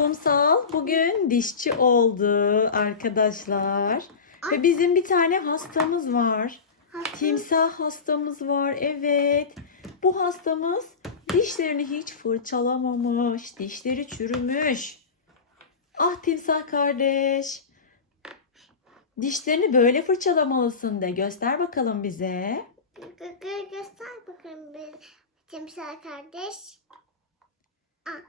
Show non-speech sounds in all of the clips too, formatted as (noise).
Kumsal bugün dişçi oldu arkadaşlar. Ve bizim bir tane hastamız var. Timsah hastamız var. Evet. Bu hastamız dişlerini hiç fırçalamamış. Dişleri çürümüş. Ah timsah kardeş. Dişlerini böyle fırçalamalısın de. Göster bakalım bize. Gö- gö- göster bakalım bir timsah kardeş.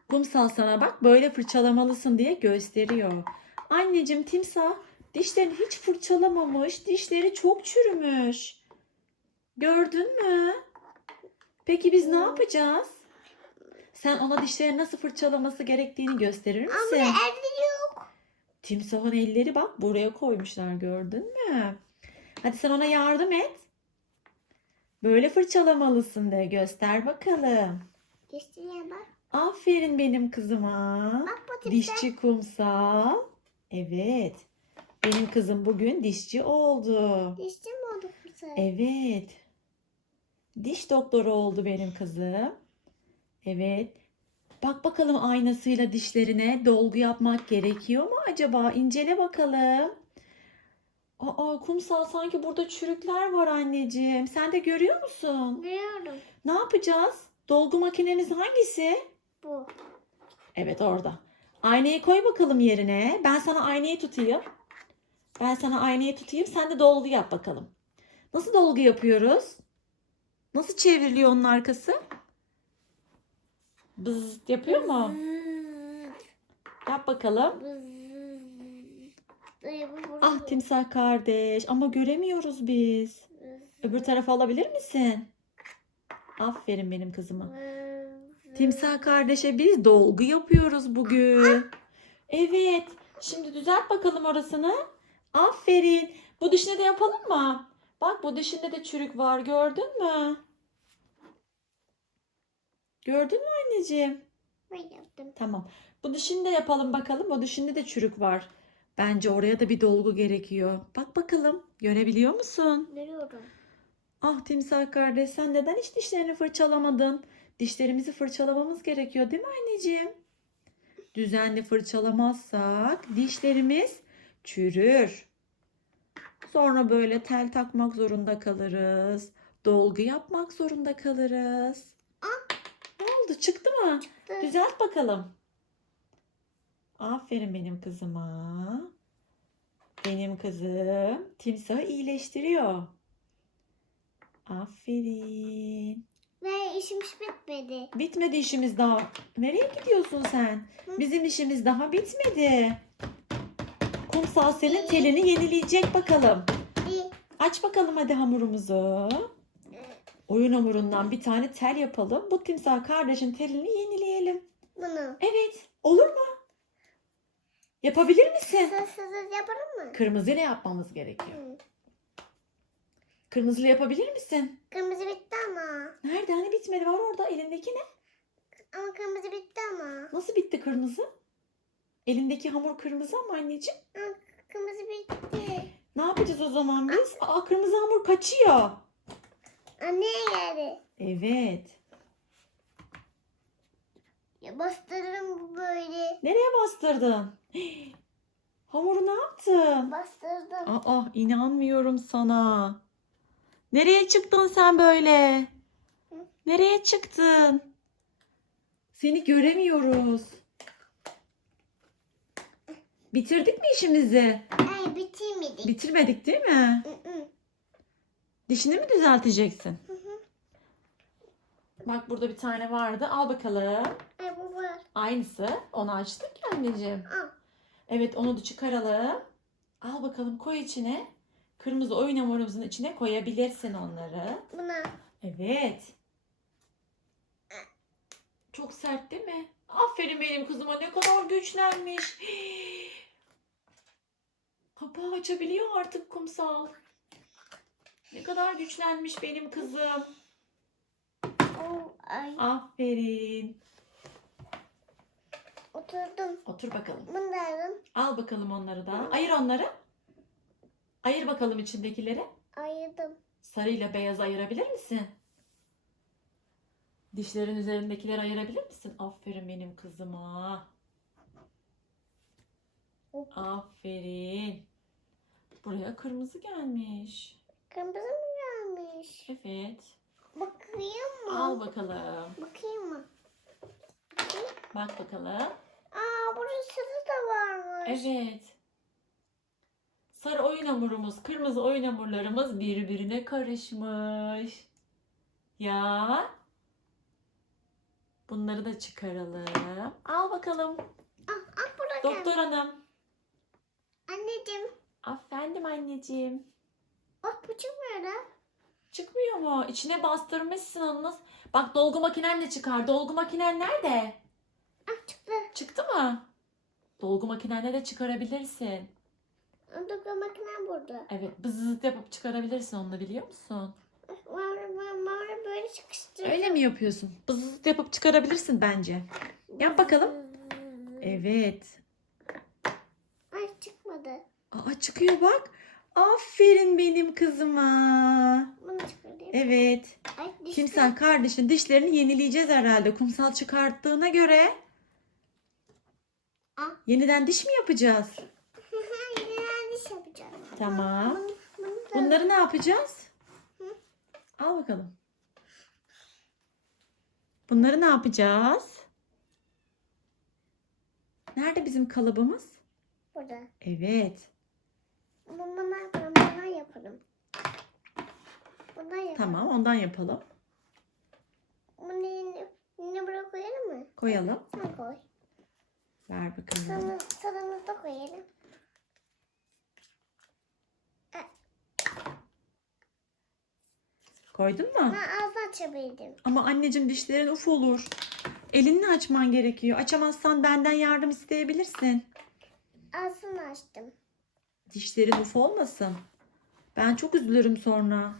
Kumsal sana bak böyle fırçalamalısın diye gösteriyor. Anneciğim timsah dişlerini hiç fırçalamamış. Dişleri çok çürümüş. Gördün mü? Peki biz ne yapacağız? Sen ona dişleri nasıl fırçalaması gerektiğini gösterir Ama misin? evde yok. Timsahın elleri bak buraya koymuşlar gördün mü? Hadi sen ona yardım et. Böyle fırçalamalısın de göster bakalım. Göstereyim bak. Aferin benim kızıma. Bak. Dişçi kumsal. Evet. Benim kızım bugün dişçi oldu. Dişçi mi oldu timsah? Evet. Diş doktoru oldu benim kızım. Evet. Bak bakalım aynasıyla dişlerine dolgu yapmak gerekiyor mu acaba? İncele bakalım. Aa, kumsal sanki burada çürükler var anneciğim. Sen de görüyor musun? Biliyorum. Ne yapacağız? Dolgu makinemiz hangisi? Bu. Evet orada. Aynayı koy bakalım yerine. Ben sana aynayı tutayım. Ben sana aynayı tutayım. Sen de dolgu yap bakalım. Nasıl dolgu yapıyoruz? Nasıl çevriliyor onun arkası? Bız yapıyor mu? Yap bakalım. Ah timsah kardeş ama göremiyoruz biz. Öbür tarafa alabilir misin? Aferin benim kızıma. Timsah kardeşe biz dolgu yapıyoruz bugün. Evet. Şimdi düzelt bakalım orasını. Aferin. Bu dişine de yapalım mı? Bak bu dişinde de çürük var. Gördün mü? Gördün mü anneciğim? Ben yaptım. Tamam. Bu dişini de yapalım bakalım. Bu dişinde de çürük var. Bence oraya da bir dolgu gerekiyor. Bak bakalım. Görebiliyor musun? Görüyorum. Ah timsah kardeş sen neden hiç dişlerini fırçalamadın? Dişlerimizi fırçalamamız gerekiyor değil mi anneciğim? Düzenli fırçalamazsak dişlerimiz çürür. Sonra böyle tel takmak zorunda kalırız. Dolgu yapmak zorunda kalırız. Ne oldu? Çıktı mı? Düzelt bakalım. Aferin benim kızıma. Benim kızım timsahı iyileştiriyor. Aferin. Ve işimiz bitmedi. Bitmedi işimiz daha. Nereye gidiyorsun sen? Bizim işimiz daha bitmedi. Kumsal senin telini yenileyecek bakalım. Aç bakalım hadi hamurumuzu. Oyun hamurundan bir tane tel yapalım. Bu timsah kardeşin telini yenileyelim. bunu. Evet. Olur mu? Yapabilir misin? Sızsız yapalım mı? Kırmızıyla yapmamız gerekiyor. Hı. Kırmızıyla yapabilir misin? Kırmızı bitti ama. Nerede? Hani bitmedi? Var orada. Elindeki ne? Ama kırmızı bitti ama. Nasıl bitti kırmızı? Elindeki hamur kırmızı ama anneciğim. Ama kırmızı bitti. Ne yapacağız o zaman biz? Aa kırmızı hamur kaçıyor. Anneye geldi. Evet. Ya bastırırım bu böyle. Nereye bastırdın? Hamuru ne yaptın? Bastırdım. Aa inanmıyorum sana. Nereye çıktın sen böyle? Nereye çıktın? Seni göremiyoruz. Bitirdik mi işimizi? Ay bitirmedik. Bitirmedik değil mi? Hı hı. Dişini mi düzelteceksin? Hı hı. Bak burada bir tane vardı. Al bakalım. Ay bu var. Aynısı. Onu açtık ya anneciğim. Al. Evet onu da çıkaralım. Al bakalım koy içine. Kırmızı oyun hamurumuzun içine koyabilirsin onları. Buna. Evet. Çok sert değil mi? Aferin benim kızıma ne kadar güçlenmiş. (gasps) Kapağı açabiliyor artık kumsal. Ne kadar güçlenmiş benim kızım. Oo, ay. Aferin. Oturdum. Otur bakalım. Alın. Al bakalım onları da. Ayır onları. Ayır bakalım içindekileri. Ayırdım. Sarıyla beyaz ayırabilir misin? Dişlerin üzerindekileri ayırabilir misin? Aferin benim kızıma. Aferin. Buraya kırmızı gelmiş. Kırmızı mı gelmiş? Evet. Bakayım mı? Al bakalım. Bakayım mı? Bak bakalım. Aa burada sarı da varmış. Evet. Sarı oyun hamurumuz, kırmızı oyun hamurlarımız birbirine karışmış. Ya. Bunları da çıkaralım. Al bakalım. Ah, ah burada Doktor hanım. Anneciğim. Efendim anneciğim. Oh bu çıkmıyor da. Çıkmıyor mu? İçine bastırmışsın onu. Bak dolgu makinen de çıkar. Dolgu makinen nerede? Ah çıktı. Çıktı mı? Dolgu makinende de çıkarabilirsin. Doktor makinem burada. Evet, bızızıt yapıp çıkarabilirsin onu da biliyor musun? Mağara, böyle çıkıştı. Öyle mi yapıyorsun? Bızızıt yapıp çıkarabilirsin bence. Yap bakalım. Evet. Ay çıkmadı. Aa çıkıyor bak. Aferin benim kızıma. Bunu çıkarayım. Evet. Ay düştü. Timsah kardeşin dişlerini yenileyeceğiz herhalde. Kumsal çıkarttığına göre. Ah. Yeniden diş mi yapacağız? Tamam. Bunları ne yapacağız? Al bakalım. Bunları ne yapacağız? Nerede bizim kalıbımız? Burada. Evet. Bunu bana yaparım. Bundan yaparım. Tamam ondan yapalım. Bunu yine, yine buraya koyalım mı? Koyalım. Sen koy. Ver bakalım. Sana, sana da koyalım. Koydun mu? Ben ağzı açabildim. Ama anneciğim dişlerin uf olur. Elini açman gerekiyor. Açamazsan benden yardım isteyebilirsin. Ağzını açtım. Dişlerin uf olmasın. Ben çok üzülürüm sonra.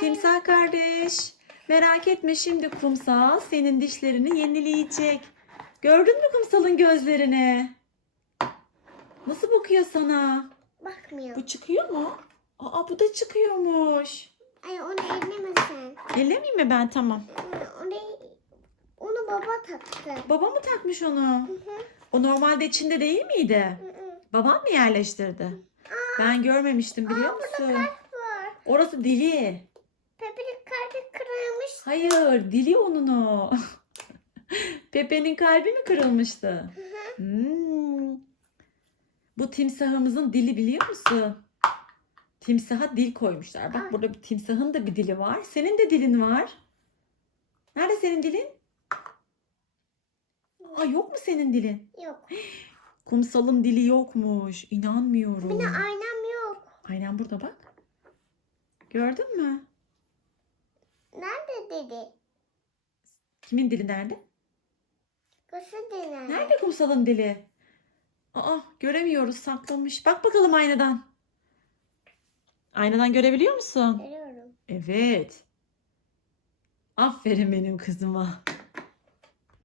Timsah kardeş. Merak etme şimdi kumsal senin dişlerini yenileyecek. Gördün mü kumsalın gözlerini? Nasıl bakıyor sana? Bakmıyor. Bu çıkıyor mu? Aa bu da çıkıyormuş. Ay onu ellemesin. Ellemeyeyim mi ben tamam. Onu, onu baba taktı. Baba mı takmış onu? Hı hı. O normalde içinde değil miydi? Hı hı. Babam mı yerleştirdi? Ben görmemiştim biliyor musun? Var. Orası dili. Pepe'nin kalbi kırılmış. Hayır, dili onun o. (laughs) Pepe'nin kalbi mi kırılmıştı? Hı hı. Hmm. Bu timsahımızın dili biliyor musun? Timsaha dil koymuşlar. Bak Ay. burada bir timsahın da bir dili var. Senin de dilin var. Nerede senin dilin? Aa yok mu senin dilin? Yok. (gasps) Kumsalın dili yokmuş. İnanmıyorum. Bir de aynam yok. Aynen burada bak. Gördün mü? Nerede dedi? Kimin dili nerede? Kısa dedi. Nerede kumsalın dili? Aa göremiyoruz saklamış. Bak bakalım aynadan. Aynadan görebiliyor musun? Görüyorum. Evet. Aferin benim kızıma.